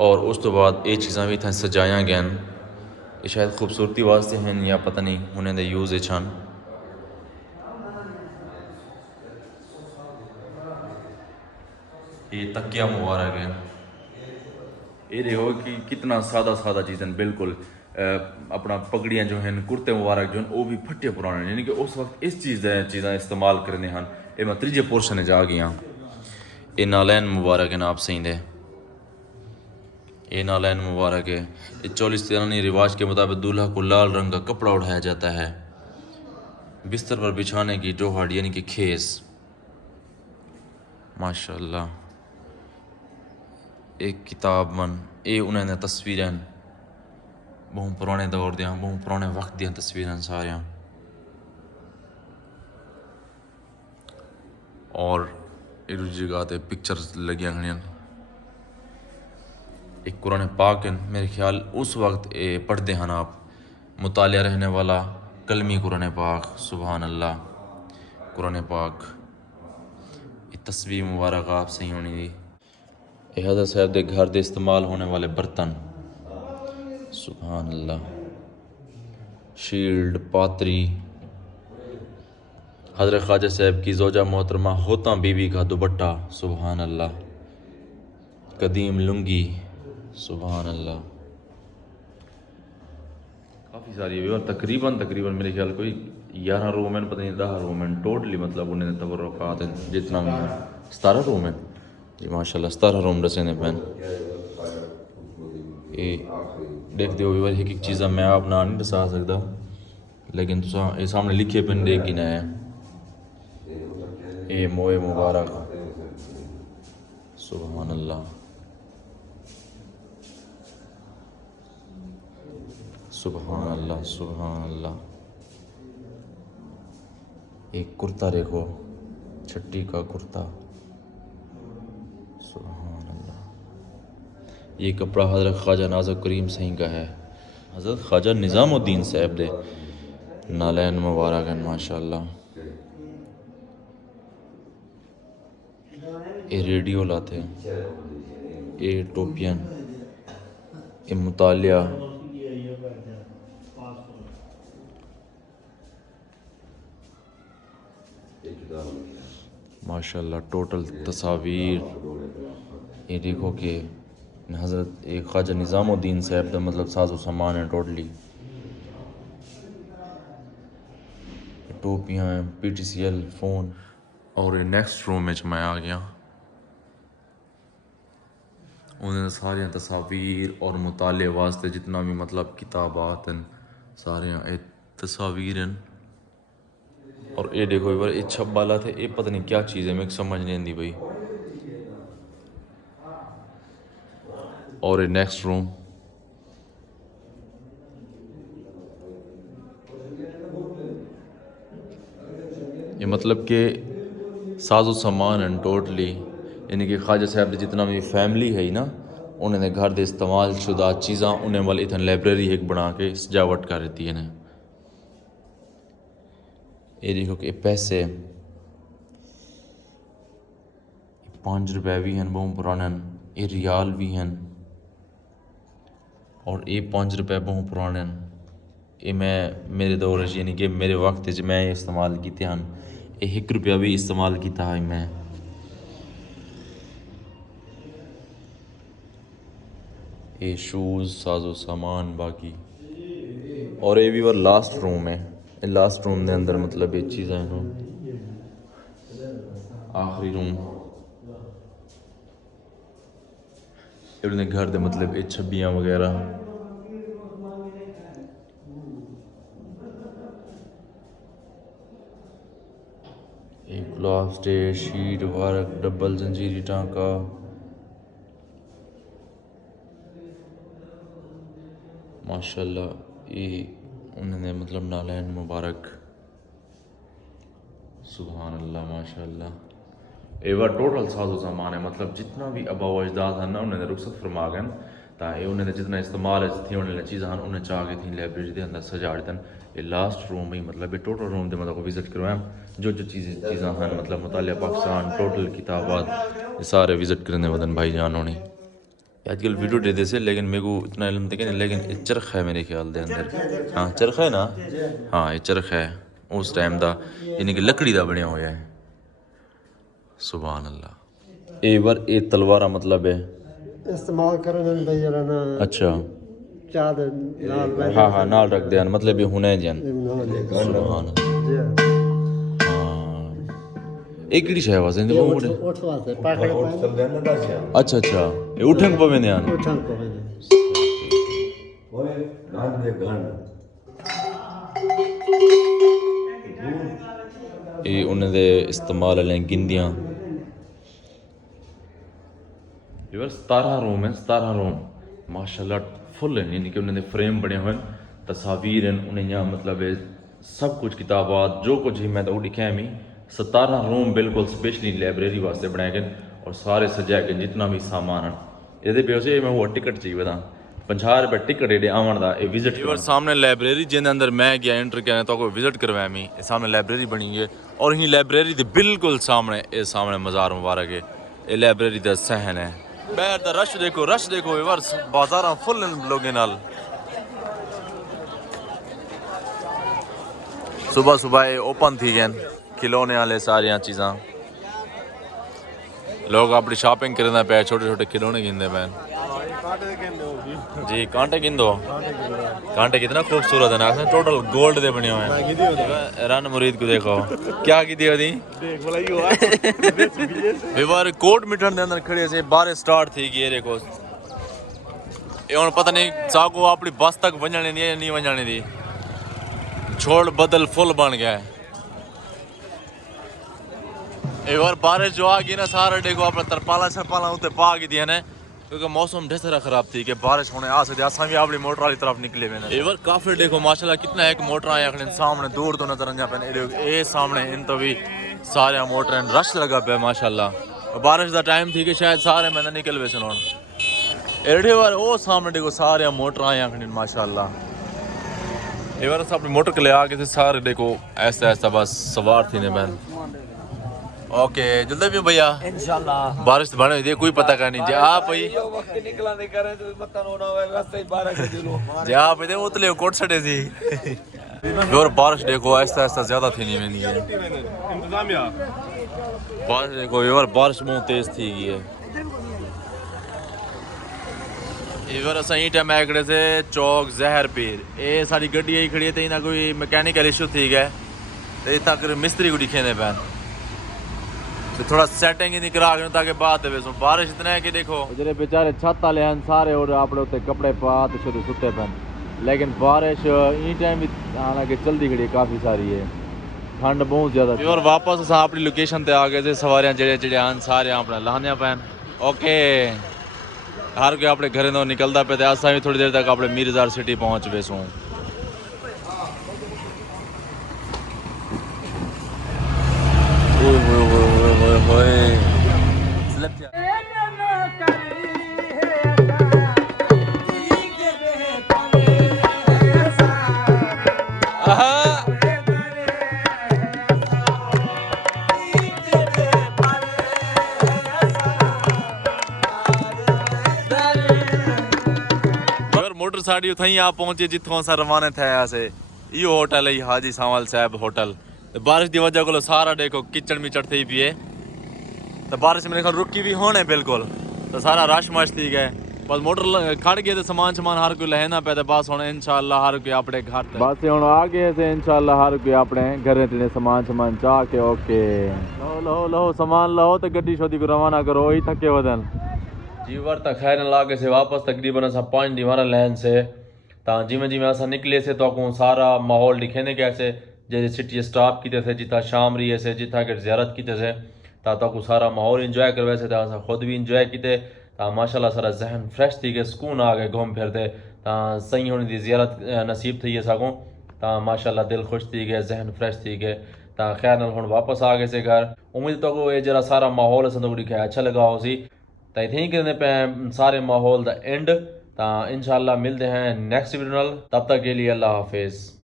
اور اس تو بعد یہ چیزاں بھی اتنے سجایا گیا یہ شاید خوبصورتی واسطے ہیں یا پتہ نہیں انہیں دے یوز چھان یہ تکیہ مبارک ہے یہ دیکھو کہ کتنا سادہ سادہ چیزیں بالکل اپنا پگڑیاں جو ہیں کرتے مبارک جو ہیں وہ بھی پھٹے پرانے یعنی کہ اس وقت اس چیزیں استعمال کرنے ہیں یہ میں تیجے پورشن جا گیا یہ نالین مبارک ہیں آپ سہیں دے یہ نالین مبارک ہے یہ چولستانی رواج کے مطابق دولہا کو لال رنگ کا کپڑا اڑایا جاتا ہے بستر پر بچھانے کی ٹوہاڑ یعنی کہ کھیس ماشاءاللہ ایک کتاب من یہ انہیں نے تصویریں بہت پرانے دور دیاں بہت پرانے وقت دیاں تصویریں ساریاں اور ایک جگہ تے پکچرز لگیاں ہیں ایک قرآن پاک ہے میرے خیال اس وقت پڑھتے ہیں آپ مطالعہ رہنے والا کلمی قرآن پاک سبحان اللہ قرآن پاک یہ تصویر مبارک آپ صحیح ہونی دی یہ حضرت صاحب دے گھر دے استعمال ہونے والے برتن سبحان اللہ شیلڈ پاتری حضرت خواجہ صاحب کی زوجہ محترمہ ہوتا بی بی کا دوپٹہ سبحان اللہ قدیم لنگی سبحان اللہ کافی ساری ہے اور تقریباً میرے خیال کوئی 11 روم ہیں پتہ نہیں 10 روم ہیں ٹوٹلی مطلب انہیں تبرکات ہیں جتنا بھی ہیں 17 روم ہیں جی ماشاءاللہ 17 روم رسے نے پہن یہ دیکھ دیو بھی ایک ایک چیزاں میں آپ نہ نہیں دسا سکتا لیکن یہ سامنے لکھے پن دیکھ گی نہ ہے یہ موئے مبارک سبحان اللہ سبحان اللہ سبحان اللہ ایک کرتا دیکھو چھٹی کا کرتا سبحان اللہ یہ کپڑا حضرت خواجہ نازک کریم صحیح کا ہے حضرت خواجہ نظام الدین صاحب دے نالین مبارک ہیں ماشاءاللہ یہ ریڈیو لاتے یہ ٹوپیاں یہ مطالعہ ماشاءاللہ ٹوٹل تصاویر یہ دیکھو کہ حضرت ایک خواجہ نظام الدین صاحب دا مطلب ساز و سامان ہے ٹوٹلی ٹوپیاں ہیں P T C L phone اور یہ نیکسٹ روم میں میں آ گیا انہیں سارے تصاویر اور مطالعے واسطے جتنا بھی مطلب کتابات ہیں سارے تصاویر ہیں اور یہ دیکھو بار یہ چھپ بالا تھے یہ پتہ نہیں کیا چیز ہے میں سمجھ نہیں آتی بھائی اور یہ نیکسٹ روم یہ مطلب کہ ساز و سامان ہیں ٹوٹلی یعنی کہ خواجہ صاحب دی جتنا بھی فیملی ہے نا انہیں نے گھر دے استعمال شدہ چیزاں انہیں والی اتن لائبریری ایک بنا کے سجاوٹ کر دیتی ہے یہ دیکھو کہ پیسے 5 روپے بھی ہیں بہت پرانے یہ ریال بھی ہیں اور یہ 5 روپے بہت پرانے یہ میں میرے دور یعنی کہ میرے وقت میں یہ استعمال کیتے ہیں یہ 1 روپیہ بھی استعمال کیتا ہے میں یہ شوز ساز و سامان باقی اور یہ بھی لاسٹ روم ہے لاسٹ روم دے اندر مطلب یہ چیزیں ہیں آخری روم اپنے گھر دے مطلب یہ چھبیاں وغیرہ ایک گلاس ڈے شیٹ وارک ڈبل زنجیری ٹانکا ماشاءاللہ یہ انہوں نے مطلب نالین مبارک سبحان اللہ ماشاءاللہ یہ وہ ٹوٹل ساز و سامان ہے مطلب جتنا بھی آبا و اجداد ہیں نا انہوں نے رخصت فرما گئے تاکہ انہوں نے جتنا استعمال تھی انہیں چیزیں انہیں چاہ کے تھیں لائبریری دے اندر سجا دیتے ہیں یہ لاسٹ روم ہی مطلب یہ ٹوٹل روم دے مطلب وزٹ کروائیں جو چیزاں ہیں مطلب مطالعہ پاکستان ٹوٹل کتابات یہ سارے وزٹ کرنے ودن بھائی جان ہونی آج کل ویڈیو دیتے سے لیکن میرے کو اتنا علم تھا کہ نہیں، لیکن یہ چرخ ہے میرے خیال دے اندر. ہاں چرخ ہے نا، ہاں یہ چرخ ہے اس ٹائم دا، یعنی کہ لکڑی دا بنیا ہوا ہے. سبحان اللہ. اے ور اے تلوارا مطلب ہے استعمال کرنے دا یارا نا. اچھا چاد نال ہاں ہاں نال رکھ دیان مطلب یہ ہونے جان. سبحان اللہ. ایک کیڑی شے واسطے اندے وہ اٹھ واسطے پاکڑ پے. اچھا اچھا یہ اٹھن پوے دیان. اٹھن کو یہ انہیں دے استعمال لیں گندیاں. یہ 17 روم ہے، 17 روم ماشاءاللہ فل ہیں، یعنی کہ انہیں دے فریم بنے ہوئے ہیں، تصاویر ہیں انہیں یہاں مطلب ہے سب کچھ کتابات جو کچھ ہی میں تو لکھا ہے. 17 روم بالکل سپیشلی لائبریری واسطے بنائے گئے اور سارے سجائے گئے جتنا بھی سامان ہے. یہ پہ میں وہ ٹکٹ چاہیے بتا 50 روپے ٹکٹ ایڈے آن دا وزٹ. سامنے لائبریری جن اندر میں گیا انٹر کیا تو کوئی وزٹ کروایا میں سامنے لائبریری بنی ہے اور ہی لائبریری دے بالکل سامنے یہ سامنے مزار مبارک ہے. یہ لائبریری دا صحن ہے. باہر دا رش دیکھو، رش دیکھو بازاراں فل لوگیں نال. صبح صبح اوپن تھی گئے کھلونے والے ساریاں چیزاں، لوگ اپنی شاپنگ کرنا پہ چھوٹے چھوٹے کھلونے گندے پہ. جی کانٹے گندو، کانٹے کتنا خوبصورت ہے نا، ٹوٹل گولڈ دے بنے ہوئے ہیں. رن مرید کو دیکھو کیا کی دی دی بیوار کوٹ مٹن دے اندر کھڑے سے بارے سٹارٹ تھی گئی. دیکھو یہ ہن پتہ نہیں چاکو اپنی بس تک ونجنے دی یا نہیں ونجنے دی، چھوڑ بدل فل بن گیا ہے. ایک بار بارش جو آ گئی نا سارا دیکھو اپنا ترپالا شرپالا اتنے پا گئی دیا نے کیونکہ موسم ڈھسرا خراب تھی کہ بارش ہونے آ سکتی. اساں بھی اپنی موٹر والی طرف نکلے ہوئے ہیں. ایک بار کافی دیکھو ماشاءاللہ کتنا ایک موٹر آیا اکھڑے سامنے دور تو نظر آ پہ اے سامنے ان تو بھی سارے موٹر رش لگا پہ ماشاءاللہ. بارش دا ٹائم تھی کہ شاید سارے میں نکل وے سن. ایڈے بار او سامنے دیکھو سارے موٹر آیا اکھڑے ماشاءاللہ. ایک بار اپنی موٹر کے لے آ کے سارے دیکھو ایسا ایسا بس سوار تھی نے بہن. اوکے جلدی بھی بھیا انشاءاللہ بارش بنے ہوئی کوئی پتہ کا نہیں. جی آپ بھائی وقت نکلا نہیں کرے تو پتہ نہ ہوے راستے ہی بارش دلو. جی آپ ادھر اتلے کوٹ چھڑے سی اور بارش دیکھو ایسا ایسا زیادہ تھی نہیں ہے انتظامیہ. بارش دیکھو یہ بارش بہت تیز تھی گئی ہے. ایور اساں ہی ٹائم ایکڑے سے چوک زہر پیر اے ساری گڈی ہی کھڑی تے نہ کوئی میکینیکل ایشو تھی گئے تے تک مستری کو دکھے پین تھوڑا سیٹنگ ہی نہیں کرا کے تاکہ بعد دے سو. بارش اتنا ہے کہ دیکھو جڑے بیچارے چھت والے ہیں سارے اور اپنے اوتے کپڑے پا تے شروع ستے پن، لیکن بارش ای ٹائم بھی حالانکہ چلدی کھڑی کافی ساری ہے، ٹھنڈ بہت زیادہ تھی. اور واپس اساں اپنی لوکیشن تے آ گئے تھے. سواریاں جڑے جڑے ہیں سارے اپنا لاہنیاں پین. اوکے ہر کوئی اپنے گھریں تو نکلدا پہ تے اساں بھی تھوڑی دیر تک اپنے میرزار سٹی پہنچ وے سوں. موٹر ساڑی اتھائی آپ پہنچے جتوں اساں روانہ تھیا سے. یہ ہوٹل ہے حاجی ساول صاحب ہوٹل. بارش دی وجہ کو سارا دیکھو کچڑ مچڑ تھی پیے تو بارش میرے خیال رکی بھی ہونے بالکل تو سارا رش مش تھی گئے. بس موٹر کھڑ گئے تو سامان شمان ہر کوئی لہنا پہ بس ہوں انشاءاللہ ہر کوئی اپنے گھر بس ہوں آ گئے تھے انشاءاللہ ہر کوئی اپنے گھر تے سامان شمان چاہ کے. اوکے لو لو لو سامان لو تو گڈی شودی کو روانہ کرو ہی تھکے ودن. جی ور تک خیر علاقے سے واپس تقریباً اساں 5 دیوارہ لین سے تا جی میں اساں نکلے سے تو کو سارا ماحول دکھینے کیسے جیسے سٹی اسٹاپ کیتے تھے جتھا شام رہی سے جتھا کہ زیارت کیتے سے تا کو سارا ماحول انجوائے کروے سے تا خود بھی انجوائے کیتے تا ماشاءاللہ سارا ذہن فریش تھی گئے سکون آ گئے گھوم پھرتے تا صحیح ہونے دی زیارت نصیب تھی ہے ساگوں تا ماشاءاللہ دل خوش تھی گئے ذہن فریش تھی گئے تا خیر نال ہن واپس آ گئے سے گھر. امید تو کو یہ جرا سارا ماحول اساں تو دکھایا اچھا لگا ہو سی تا اتھے ہی کرنے پہ سارے ماحول دا اینڈ تا انشاءاللہ ملتے ہیں نیکسٹ ویڈیو نال. تب تک کے لیے اللہ حافظ.